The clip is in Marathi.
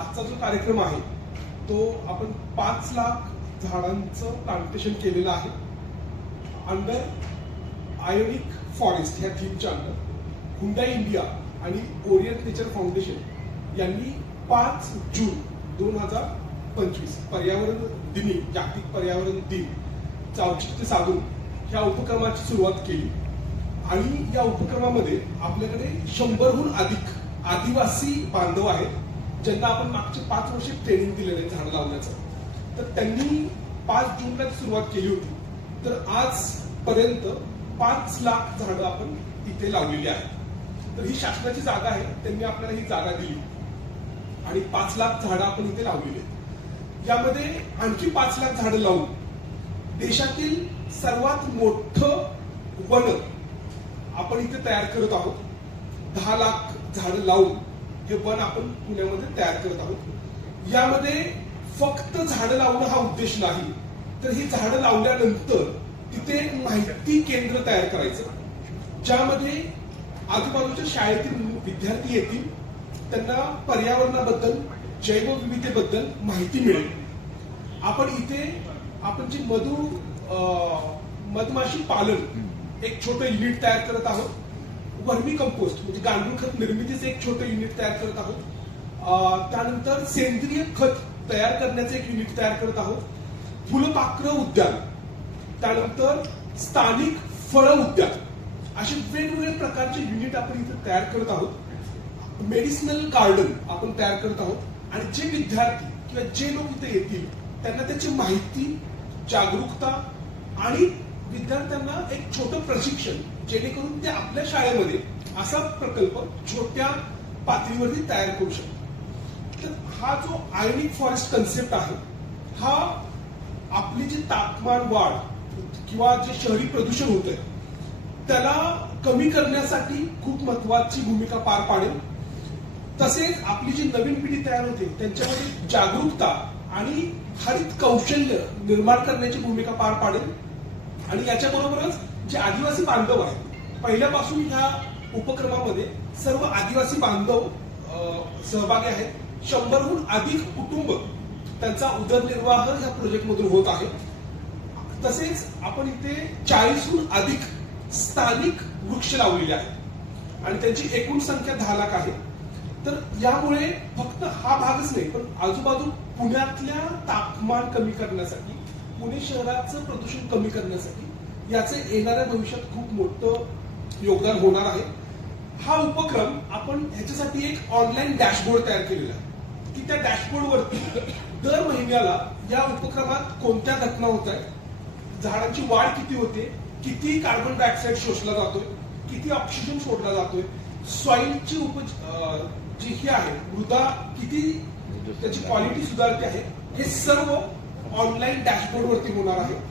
आजचा जो कार्यक्रम आहे तो आपण पाच लाख झाडांचं प्लांटेशन केलेलं आहे. अंडर आयोनिक फॉरेस्ट ह्या थीमच्या अंडर हुंडाई इंडिया आणि ओरिएंट नेचर फाउंडेशन यांनी पाच जून दोन हजार पंचवीस पर्यावरण दिनी जागतिक पर्यावरण दिन औचित्य साधून ह्या उपक्रमाची सुरुवात केली. आणि या उपक्रमामध्ये आपल्याकडे शंभरहून अधिक आदिवासी बांधव आहेत. ज्यांना आपण मागचे पाच वर्ष ट्रेनिंग दिलेलं आहे झाडं लावण्याचं. तर त्यांनी पाच जूनला सुरुवात केली होती. तर आजपर्यंत पाच लाख झाडं आपण इथे लावलेली आहेत. तर ही शासनाची जागा आहे. त्यांनी आपल्याला ही जागा दिली. आणि पाच लाख झाडं आपण इथे लावलेली आहेत. यामध्ये आणखी पाच लाख झाडं लावून देशातील सर्वात मोठं वन आपण इथे तयार करत आहोत. दहा लाख झाडं लावून हे वन आपण पुण्यामध्ये तयार करत आहोत. यामध्ये फक्त झाडं लावणं हा उद्देश नाही. तर ही झाडं लावल्यानंतर तिथे माहिती केंद्र तयार करायचं. ज्यामध्ये आजूबाजूच्या शाळेतील विद्यार्थी येतील. त्यांना पर्यावरणाबद्दल जैवविविधतेबद्दल माहिती मिळेल. आपण इथे आपण जे मधु मधमाशी पालन एक छोटं युनिट तयार करत आहोत. वर्मी कंपोस्ट म्हणजे गांडूळ खत निर्मितीचं एक छोटं युनिट तयार करत आहोत. त्यानंतर सेंद्रिय खत तयार करण्याचं एक युनिट तयार करत आहोत. फुलपाखरं उद्यान त्यानंतर स्थानिक फळ उद्यान. असे वेगवेगळ्या प्रकारचे युनिट आपण इथे तयार करत आहोत. मेडिसिनल गार्डन आपण तयार करत आहोत. आणि जे विद्यार्थी किंवा जे लोक इथे येतील त्यांना त्याची माहिती जागरूकता आणि विद्यार्थ्यांना एक छोटं प्रशिक्षण जेणेकरून ते आपल्या शाळेमध्ये असा प्रकल्प छोट्या पातळीवरती तयार करू शकतात. तर हा जो आयनिक फॉरेस्ट कन्सेप्ट आहे हा आपली जी तापमान वाढ किंवा जे शहरी प्रदूषण होत आहे त्याला कमी करण्यासाठी खूप महत्वाची भूमिका पार पाडेल. तसेच आपली जी नवीन पिढी तयार होते त्यांच्यामध्ये जागरूकता आणि हरित कौशल्य निर्माण करण्याची भूमिका पार पाडेल. आणि याच्याबरोबरच जे आदिवासी बांधव आहेत पहिल्यापासून ह्या उपक्रमामध्ये सर्व आदिवासी बांधव सहभागी आहेत. शंभरहून अधिक कुटुंब त्यांचा उदरनिर्वाह या प्रोजेक्टमधून होत आहे. तसेच आपण इथे चाळीसहून अधिक स्थानिक वृक्ष लावलेले आहेत. आणि त्यांची एकूण संख्या दहा लाख आहे. तर यामुळे फक्त हा भागच नाही पण आजूबाजू पुण्यातल्या तापमान कमी करण्यासाठी पुणे शहराचं प्रदूषण कमी करण्यासाठी याचं येणाऱ्या भविष्यात खूप मोठं योगदान होणार आहे. हा उपक्रम आपण ह्याच्यासाठी एक ऑनलाईन डॅशबोर्ड तयार केलेला आहे. की त्या डॅशबोर्डवरती दर महिन्याला या उपक्रमात कोणत्या घटना होत आहेत झाडांची वाढ किती होते किती कार्बन डायऑक्साईड शोषला जातोय किती ऑक्सिजन सोडला जातोय सॉइलची उप अं, जी ही आहे मृदा किती त्याची क्वालिटी सुधारते आहे हे सर्व ऑनलाईन डॅशबोर्ड वरती होणार आहे.